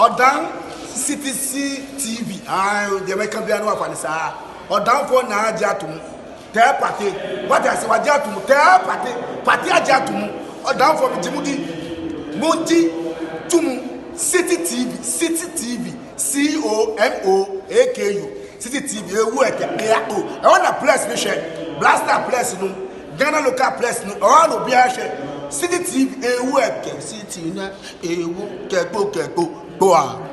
Odan CTC TV. The American Piano of Anissa. Odan for na Jatum. Te party. What I say, Wajatum, te party Jatum. Odan for Jimudi. Monty Tum. City TV, COMOAKU, City TV, I want a place, Blaster place, no, Ghana local place, no, all of Biashe, City TV, a work, City, go on.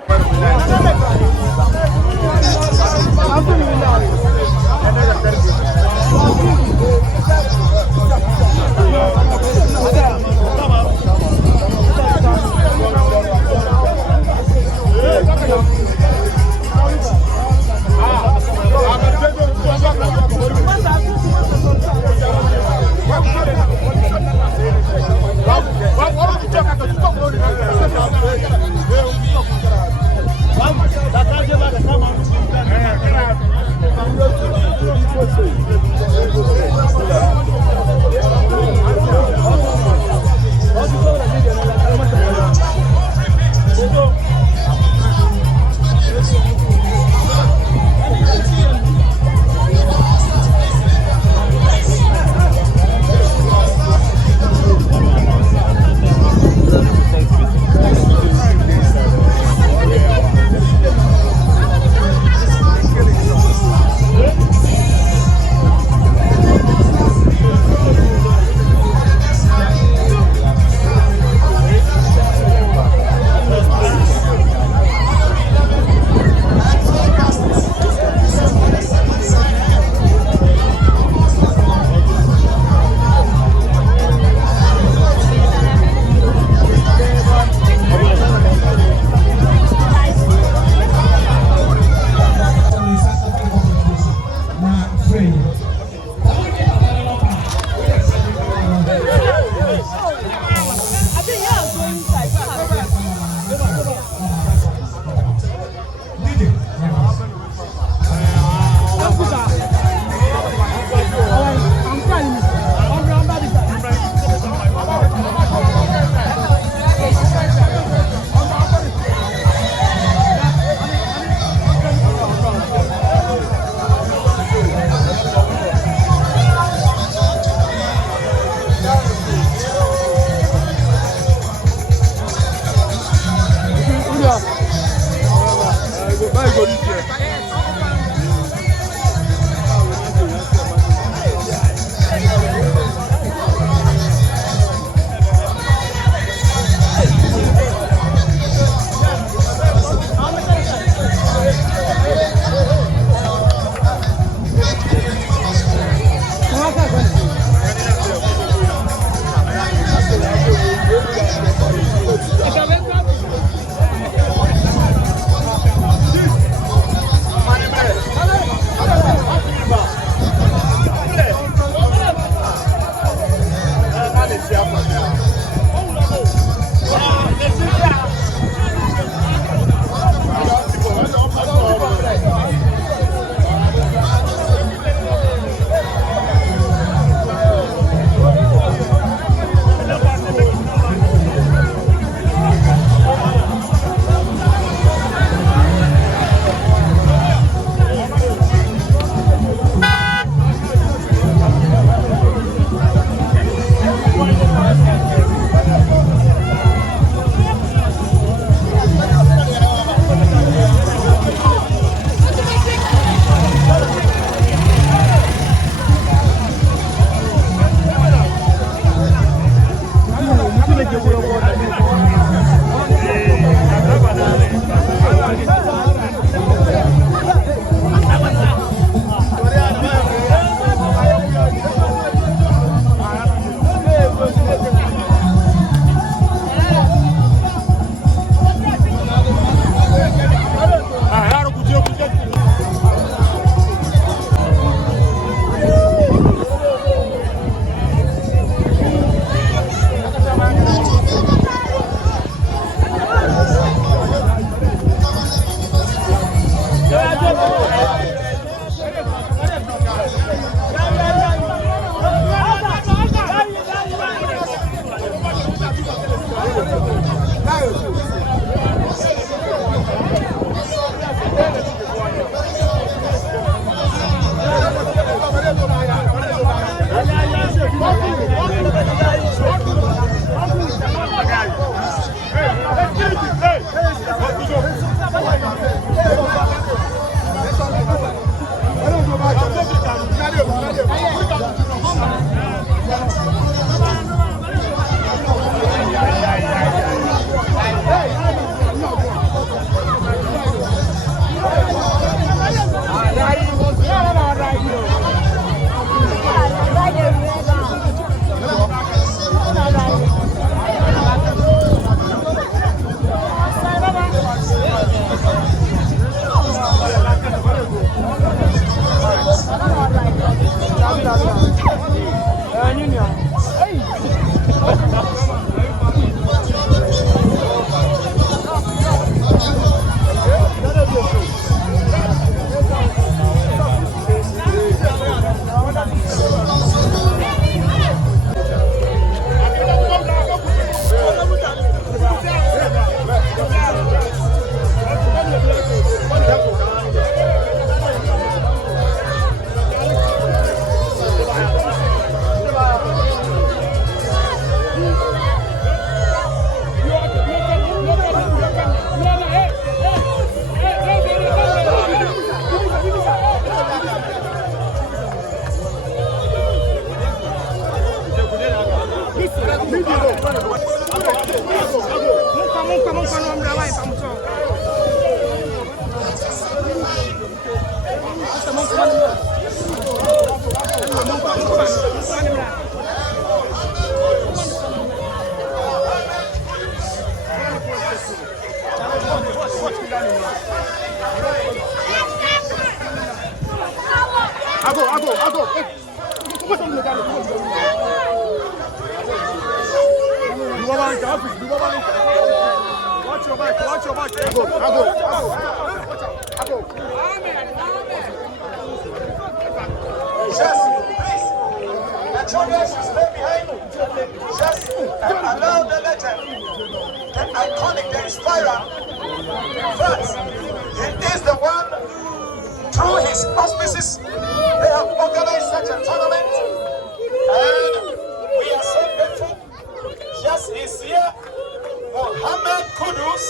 Kudus,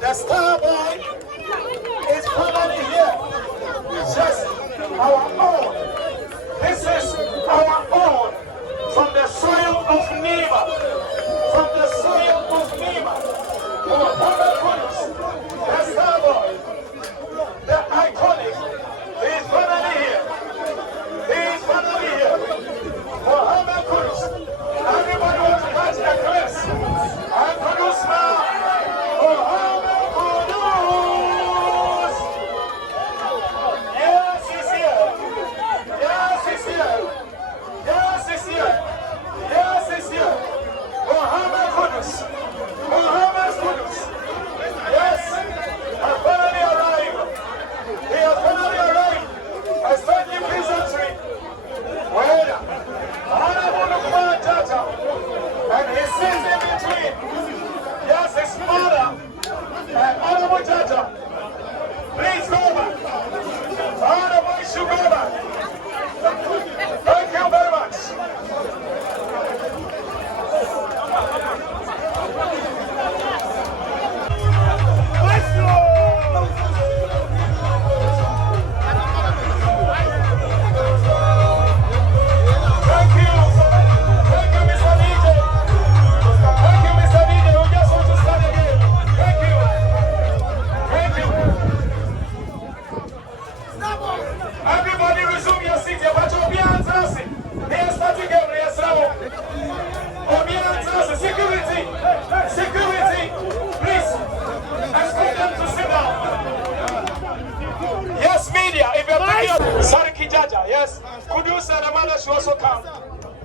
the star boy, is finally here. Just our own. This is our own from the soil of Nima. From the soil of Nima. Our Kudus, the star boy, the iconic, is finally here. He is finally here. Muhammad Kudus. Everybody wants to catch the glimpse. And Kudus now. Yes, Kudus and Amanda should also come.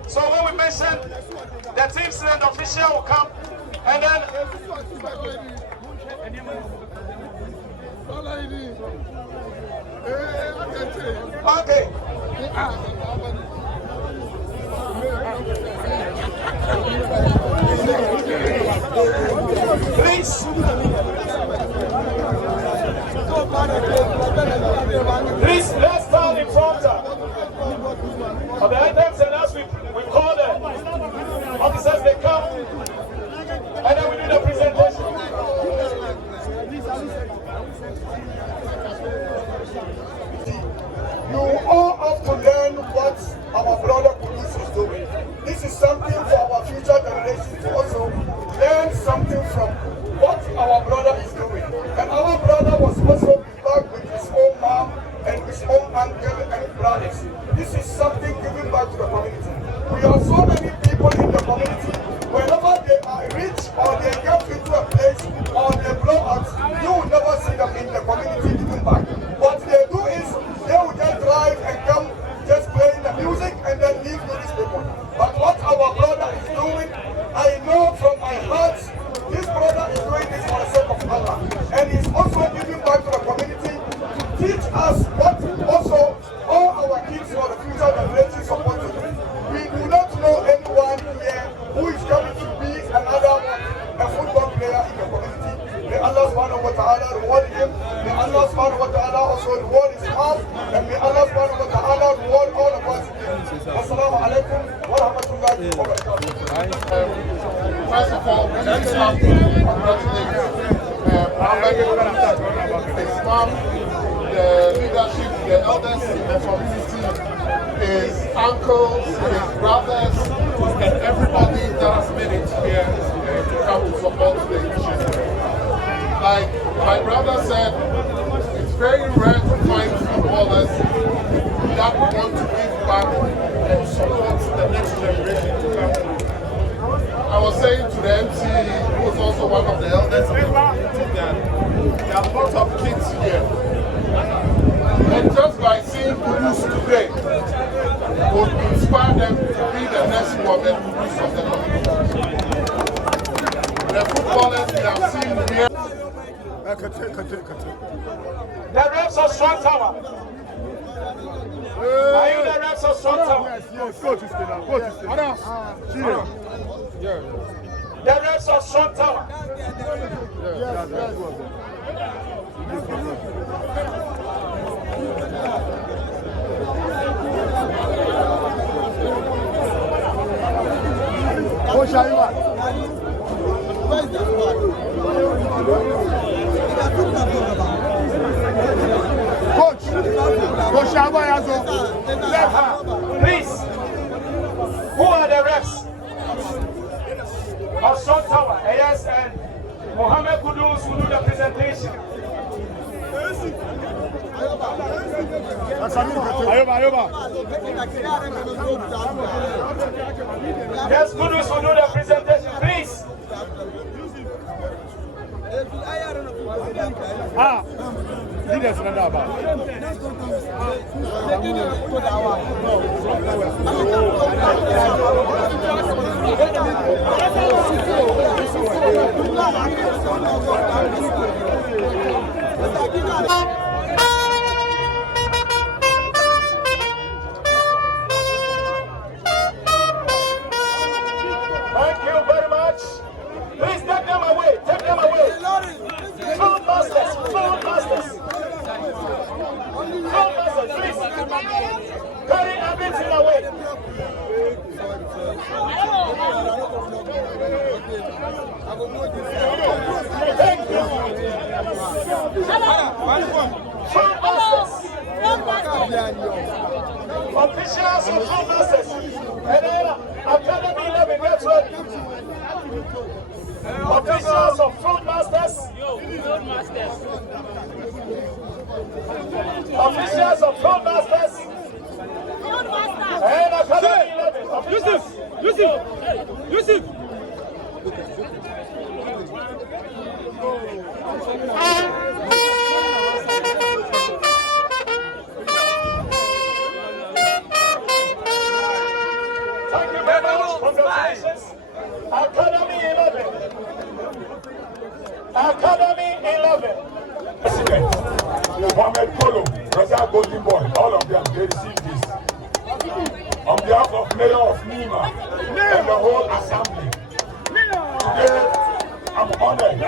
So when we mention the teams and the official will come, and then okay. Please, let's stand in front of the items, and as we call them, officers, they come, and then we do the presentation. You all have to learn what our brother Kudus is doing. This is something for our future generations to also learn something from what our brother is doing. And our brother was also back with his own mom and his own uncle and brothers. This is something given back to the community. We have so many people in the community, whenever they are rich or they get into a place or they blow out, you will never see them in the community giving back. What they do is they will just drive and come just playing the music and then leave to these people. But what our brother is doing, I know from my heart, this brother is doing this for the sake of Allah. And he's also giving back to the community to teach us what also all our kids for the future generations supposed to do. We do not know anyone here who is coming to be another a football player in the community. May Allah subhanahu wa ta'ala reward him. May Allah subhanahu wa ta'ala also reward his mom. And may Allah subhanahu wa ta'ala reward all of us. Assalamu alaikum wa rahmatullahi wa barakatuh. First of all, let me start to congratulate his mom, the leadership, the elders in the community, his uncles, his brothers, and everybody that has made it here to come to support the initiative. like my brother said, it's very rare to find footballers that want to give back and support the next generation to come. I was saying to the MC, who was also one of the elders of the community, that there are lots of kids here. And just by seeing Kudus today, would inspire them to be the next Mohammed Kudus of the community. The footballers we have seen here. The refs of Strong Tower. Are you the refs of Strong Tower? The refs of Strong Tower. Please, who are the refs of Strong Tower? Yes, and Mohammed Kudus will do the presentation. Yes, Kudus will do the presentation, please. Leaders in Andaba. Thank you very much. Please take them away. Take them away. Food masters. Food masters. Food masters, please. Carry everything away. Thank you. Food masters. Officials of food masters. And then Academy 11 gets ready. Officials of food masters. Officials of food masters. And Academy 11. Yusuf. Thank you very much. Congratulations. Academy 11. Academy 11. President, Mohammed Polo, Razak Golden Boy, all of them, they received this. On behalf of Mayor of Nima and the whole assembly, today I'm honored.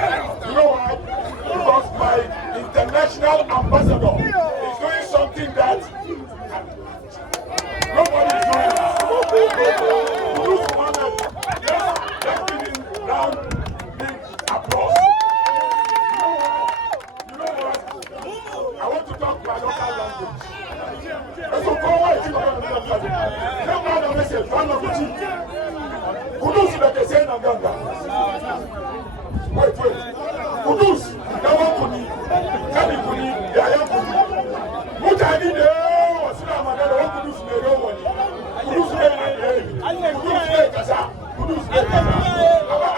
You know why? Because my international ambassador is doing something that nobody is doing. Kudus Mohammed, just giving round big applause. I want to talk my local language. And so go away to my local language. Tell me the message, one of the chief. Kudus like they say in Aganga. Wait. Kudus, Nawa Kuni, Kani Kuni, Yaya Kuni. Mutani de Wasina Manada, Kudus Nero Wani. Kudus Nero Kasa. Kudus Nero Kasa.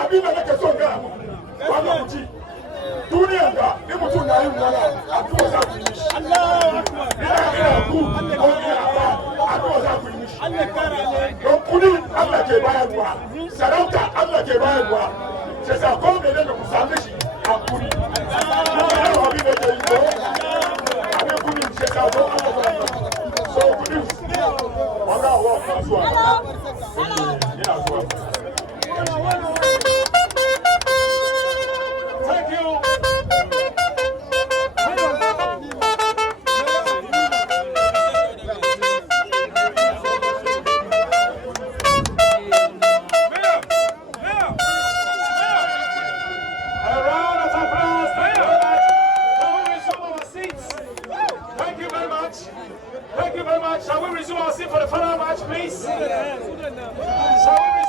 Abina like a songa. One of the chief. Dunianga, they were too naive. I was out finish. Don't put it, I'm like a bad Sarauta, I'm like a bad one. Says I'll go and then I'm put it. So, Thank you. Shall we resume our seat for the final match, please? Shall we